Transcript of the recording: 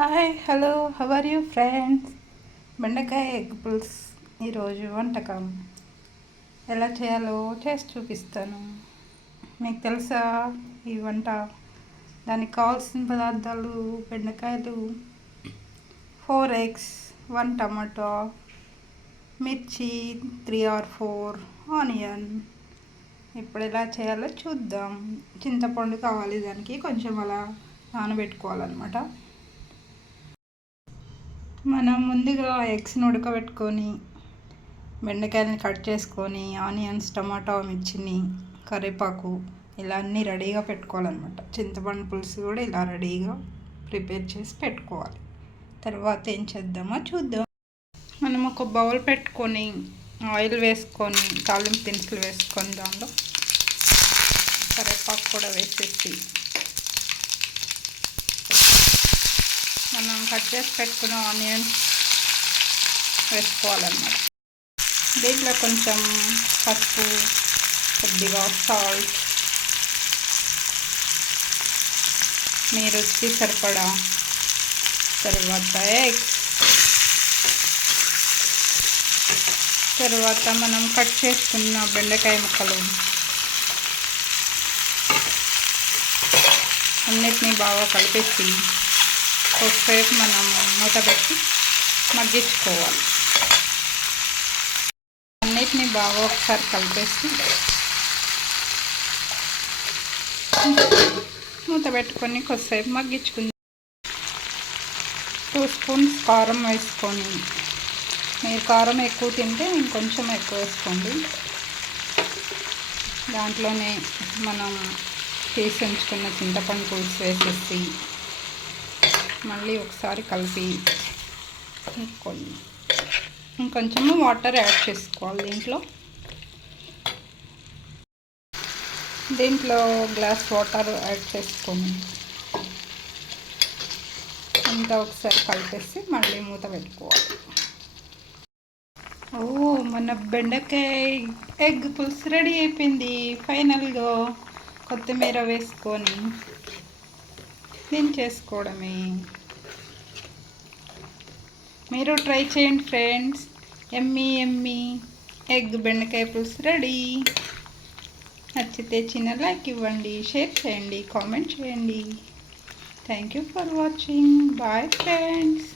Hi hello how are you friends. బెండకాయ egg పుల్స్ ఈరోజు వంటకం ఎలా చేయాలో చేసి చూపిస్తాను. మీకు తెలుసా ఈ వంట? దానికి కావాల్సిన పదార్థాలు: బెండకాయలు 4 eggs, 1 టమాటో, మిర్చి 3 or 4, ఆనియన్. ఇప్పుడు ఎలా చేయాలో చూద్దాం. చింతపండు కావాలి, దానికి కొంచెం అలా నానబెట్టుకోవాలన్నమాట. మనం ముందుగా ఎగ్స్ని ఉడకబెట్టుకొని బెండకాయలని కట్ చేసుకొని ఆనియన్స్, టమాటా, మిర్చిని, కరివేపాకు ఇలా అన్నీ రెడీగా పెట్టుకోవాలన్నమాట. చింతపండు పులుసు కూడా ఇలా రెడీగా ప్రిపేర్ చేసి పెట్టుకోవాలి. తర్వాత ఏం చేద్దామో చూద్దాం. మనం ఒక బౌల్ పెట్టుకొని ఆయిల్ వేసుకొని తాలింపు దినుసులు వేసుకొని దానిలో కరివేపాకు కూడా వేసేసి మనం కట్ చేసి పెట్టుకున్న ఆనియన్స్ వేసుకోవాలన్నమాట. దీంట్లో కొంచెం పసుపు, కొద్దిగా సాల్ట్, మీ రుచికి సరిపడా, తర్వాత ఎగ్స్, తర్వాత మనం కట్ చేసుకున్న బెండకాయ ముక్కలు అన్నిటినీ బాగా కలిపేసి కొద్దిసేపు మనం మూత పెట్టి మగ్గించుకోవాలి. అన్నిటినీ బాగా ఒకసారి కలిపేసి మూత పెట్టుకొని కొద్దిసేపు మగ్గించుకుందాం. 2 స్పూన్స్ కారం వేసుకొని, మీరు కారం ఎక్కువ తింటే ఇంకొంచెం ఎక్కువ వేసుకోండి. దాంట్లోనే మనం తీసి ఉంచుకున్న చింతపండు పులుసు వేసేసి మళ్ళీ ఒకసారి కలిపి ఇంకొంచెము వాటర్ యాడ్ చేసుకోవాలి. దీంట్లో గ్లాస్ వాటర్ యాడ్ చేసుకొని అంతా ఒకసారి కలిపేసి మళ్ళీ మూత పెట్టుకోవాలి. మన బెండకాయ ఎగ్ పులుసు రెడీ అయిపోయింది. ఫైనల్గా కొత్తిమీర వేసుకొని దించేసుకోవడమే. మీరు ట్రై చేయండి ఫ్రెండ్స్. ఎమ్మీ ఎమ్మీ ఎగ్ బెండకాయ పులుసు రెడీ. నచ్చితే చిన్న లైక్ ఇవ్వండి, షేర్ చేయండి, కామెంట్ చేయండి. Thank you for watching. Bye friends.